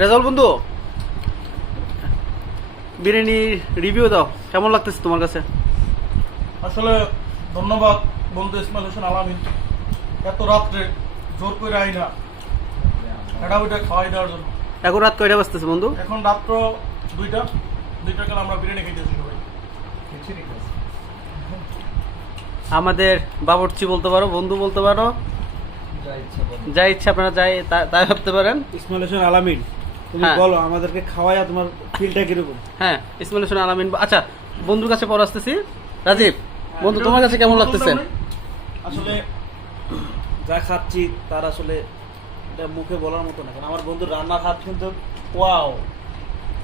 রেজাউল বন্ধু, বিরিয়ানি রিভিউ দাও, কেমন লাগতেছে তোমার কাছে? আসলে ধন্যবাদ বন্ধু ইসমাইল হোসেন আলামিন, এত রাত্রে জোর করে আই না এটা ওইটা খাওয়াই দেওয়ার জন্য। এখন রাত কয়টা বাজতেছে বন্ধু? এখন রাত্র 2টা কাল আমরা বিরিয়ানি খেতেছি সবাই। আমাদের বাবুর্চি বলতে পারো, বন্ধু বলতে পারো, যা ইচ্ছা আপনারা যাই তাই ভাবতে পারেন। ইসমাইল হোসেন আলামিন, তুমি হ্যাঁ। বলো আমাদেরকে খাওয়াইয়া তোমার ফিলটা কিরকম? হ্যাঁ, ইসমাইল হোসেন আলামিন। আচ্ছা, বন্ধুর কাছে পরে আসতেছি। রাজীব বন্ধু, তোমার কাছে কেমন লাগতেছে? আসলে যা খাচ্ছি তার আসলে এটা মুখে বলার মতো না, কারণ আমার বন্ধুর রান্নার হাত কিন্তু ওয়াও,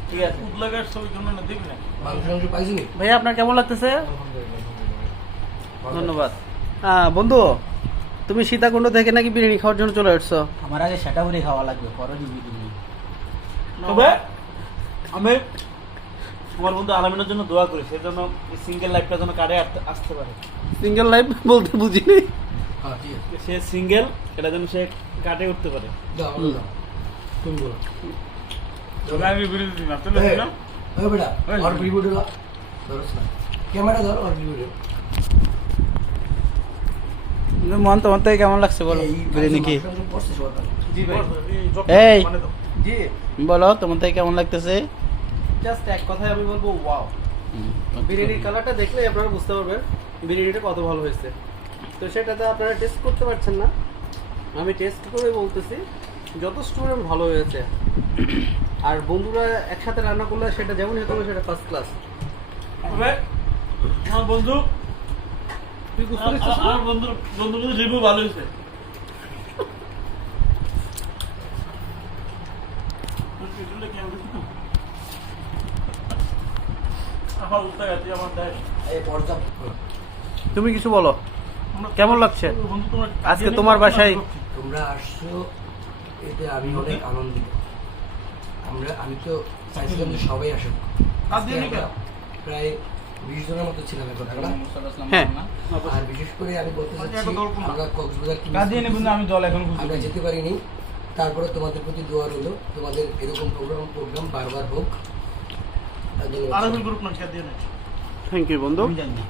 ঠিক আছে। উদলাগের ছবি জন্য না দেখি না। ভাইয়া আপনার কেমন লাগতেছে? ধন্যবাদ। বন্ধু, তুমি সীতাকুণ্ড থেকে নাকি বিরিয়ানি খাওয়ার জন্য চলে আসছো? আমার আগে সেটা করে খাওয়া লাগবে, পরে দিবি দিবি। তবে আমি আমার বন্ধু আলামিনের জন্য দোয়া করি, সেজন্য এই সিঙ্গেল লাইফটা যেন কাটে আসতে পারে। সিঙ্গেল লাইফ বলতে বুঝিনি। সে সিঙ্গেল, এটা যেন সে কাটে উঠতে পারে। আমি বিরিয়ানি দিই না, চলে না। মন তোমার থেকে কেমন লাগছে বলো? বিরিয়ানি কি জি ভাই, এই। মানে দাও। জি বলো, তোমার থেকে কেমন লাগতেছে? জাস্ট এক কথায় আমি বলবো ওয়াও। বিরিয়ানির কালারটা দেখলে আপনারা বুঝতে পারবেন বিরিয়ানিটা কত ভালো হয়েছে। তো সেটাতে আপনারা টেস্ট করতে পারছেন না, আমি টেস্ট করে বলতেছি যথেষ্ট পরিমাণ ভালো হয়েছে। আর বন্ধুরা একসাথে রান্না করলে সেটা যেমন হতে হবে সেটা ফার্স্ট ক্লাস। তবে আমার বন্ধু তুই বুঝতে পারছিস? আমার বন্ধুর কিন্তু রিভিউ ভালো হয়েছে। আমার উত্তায় আছে আমার দেয়। তুমি কিছু বলো, কেমন লাগছে বন্ধু তোমার আজকে তোমার বাসায়? তোমরা আসছো এতে আমি অনেক আনন্দিত। আমি তো চাইছিলাম যে সবাই আসুক। আজকে আমরা প্রায় 20 জনের মতো ছিলাম এখন আমরা। হ্যাঁ, আর বিশেষ করে আমি বলতে চাচ্ছি আমরা কক্সবাজার আমি জল এখন আমরা যেতে পারিনি, তারপরে তোমাদের প্রতি দোয়া রইল, তোমাদের এরকম প্রোগ্রাম বারবার হোক। ধন্যবাদ। আরো গ্রুপ না খেয়ে দিয়ে না। থ্যাংক ইউ বন্ধু। আমি জানি না।